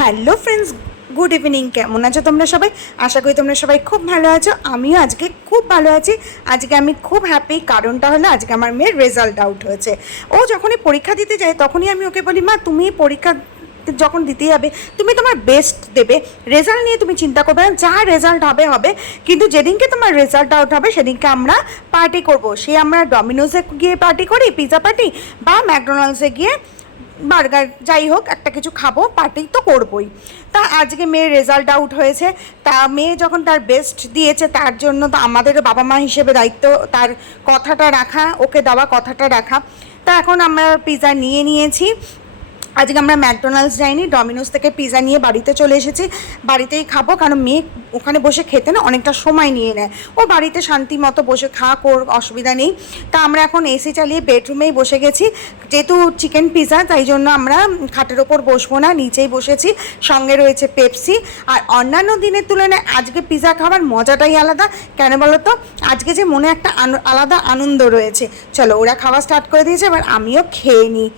Hello friends, good evening. কেমন আছো তোমরা সবাই? আশা করি তোমরা সবাই খুব ভালো আছো। আমিও আজকে খুব ভালো আছি। আজকে আমি খুব হ্যাপি, কারণটা হলো আজকে আমার মেয়ের রেজাল্ট আউট হয়েছে। ও যখনই পরীক্ষা দিতে যায় তখনই আমি ওকে বলি, মা তুমি পরীক্ষা যখন দিতে যাবে তুমি তোমার বেস্ট দেবে, রেজাল্ট নিয়ে তুমি চিন্তা করবে না, যা রেজাল্ট হবে হবে। কিন্তু যেদিনকে তোমার রেজাল্ট আউট হবে সেদিনকে আমরা পার্টি করব। সে আমরা ডমিনোজে গিয়ে পার্টি করি, পিৎজা পার্টি, বা ম্যাকডোনাল্ডসে গিয়ে বার্গার, যাই হোক একটা কিছু খাবো, পার্টি তো করবোই। তা আজকে মেয়ের রেজাল্ট আউট হয়েছে, তা মেয়ে যখন তার বেস্ট দিয়েছে তার জন্য তো আমাদের বাবা মা হিসেবে দায়িত্ব তার কথাটা রাখা, ওকে দেওয়া কথাটা রাখা। তা এখন আমরা পিৎজা নিয়ে নিয়েছি। আজকে আমরা ম্যাকডোনাল্ডস যাইনি, ডমিনোস থেকে পিৎজা নিয়ে বাড়িতে চলে এসেছি। বাড়িতেই খাবো, কারণ মেয়ে ওখানে বসে খেতে না অনেকটা সময় নিয়ে নেয়। ও বাড়িতে শান্তি মতো বসে খাক, ওর অসুবিধা নেই। তা আমরা এখন এসি চালিয়ে বেডরুমেই বসে গেছি। যেহেতু চিকেন পিৎজা, তাই জন্য আমরা খাটের ওপর বসবো না, নিচেই বসেছি। সঙ্গে রয়েছে পেপসি। আর অন্যান্য দিনের তুলনায় আজকে পিৎজা খাবার মজাটাই আলাদা। কেন বলো তো? আজকে যে মনে একটা আলাদা আনন্দ রয়েছে। চলো, ওরা খাওয়া স্টার্ট করে দিয়েছে, এবার আমিও খেয়ে নিই।